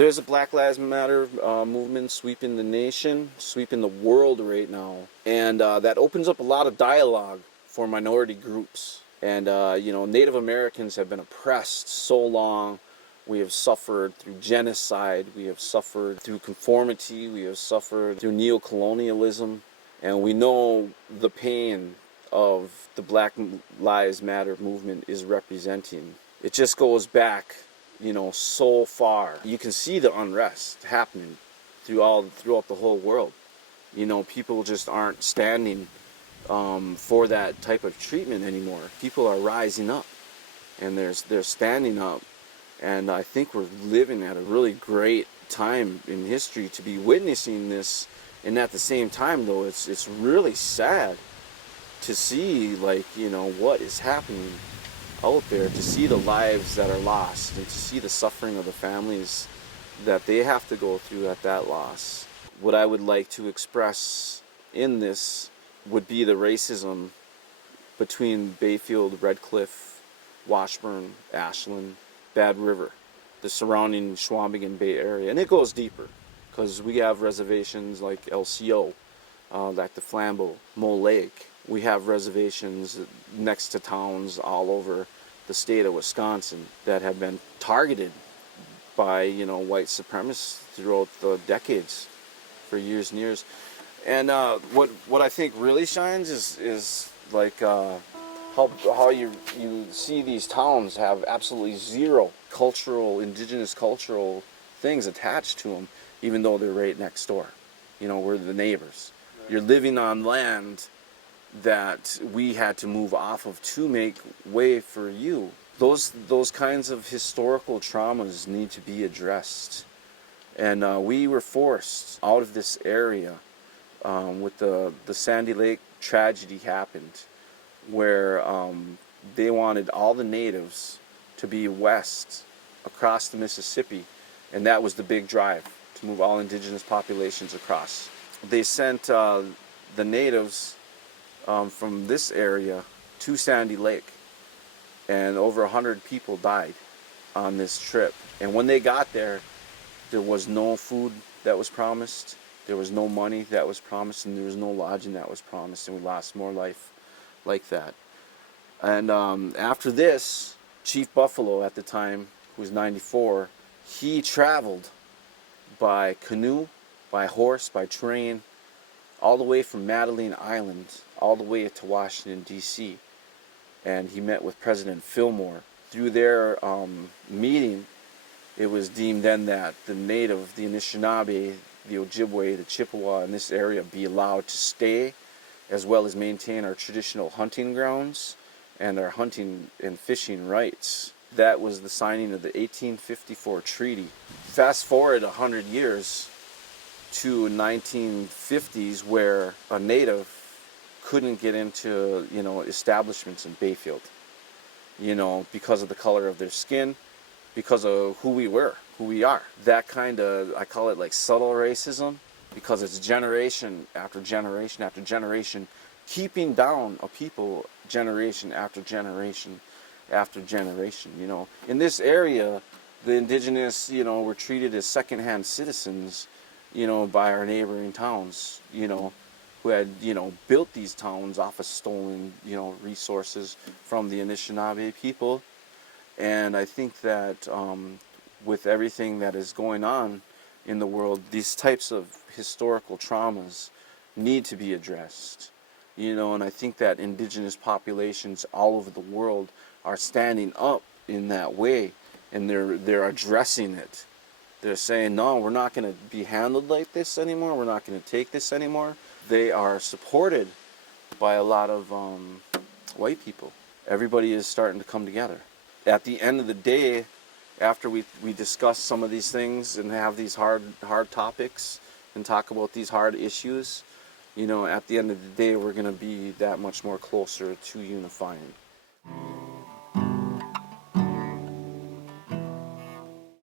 There's a Black Lives Matter movement sweeping the nation, sweeping the world right now, and that opens up a lot of dialogue for minority groups. And Native Americans have been oppressed so long. We have suffered through genocide, we have suffered through conformity, we have suffered through neocolonialism, and we know the pain of the Black Lives Matter movement is representing. It just goes back, so far. You can see the unrest happening throughout the whole world. People just aren't standing for that type of treatment anymore. People are rising up, and they're standing up. And I think we're living at a really great time in history to be witnessing this. And at the same time, though, it's really sad to see, what is happening out there, to see the lives that are lost, and to see the suffering of the families that they have to go through at that loss. What I would like to express in this would be the racism between Bayfield, Red Cliff, Washburn, Ashland, Bad River, the surrounding Schwabingen Bay area. And it goes deeper, because we have reservations like LCO, like the Flambeau, Mole Lake. We have reservations next to towns all over the state of Wisconsin that have been targeted by, white supremacists throughout the decades, for years and years. And what I think really shines is how you see these towns have absolutely zero indigenous cultural things attached to them, even though they're right next door. We're the neighbors. You're living on land that we had to move off of to make way for you. Those kinds of historical traumas need to be addressed. And we were forced out of this area with the Sandy Lake tragedy happened, where they wanted all the natives to be west across the Mississippi, and that was the big drive, to move all indigenous populations across. They sent the natives from this area to Sandy Lake, and over 100 people died on this trip. And when they got there, there was no food that was promised, there was no money that was promised, and there was no lodging that was promised, and we lost more life like that. And after this, Chief Buffalo at the time, who was 94, he traveled by canoe, by horse, by train, all the way from Madeline Island, all the way to Washington, D.C. And he met with President Fillmore. Through their meeting, it was deemed then that the native, the Anishinaabe, the Ojibwe, the Chippewa in this area be allowed to stay, as well as maintain our traditional hunting grounds and our hunting and fishing rights. That was the signing of the 1854 treaty. Fast forward 100 years to 1950s, where a native couldn't get into, establishments in Bayfield, because of the color of their skin, because of who we are. That kind of, I call it like subtle racism, because it's generation after generation after generation, keeping down a people generation after generation after generation. In this area, the indigenous, were treated as secondhand citizens, by our neighboring towns, who had, built these towns off of stolen, resources from the Anishinaabe people. And I think that with everything that is going on in the world, these types of historical traumas need to be addressed. And I think that indigenous populations all over the world are standing up in that way, and they're addressing it. They're saying, no, we're not going to be handled like this anymore. We're not going to take this anymore. They are supported by a lot of white people. Everybody is starting to come together. At the end of the day, after we discuss some of these things and have these hard topics and talk about these hard issues, at the end of the day, we're going to be that much more closer to unifying.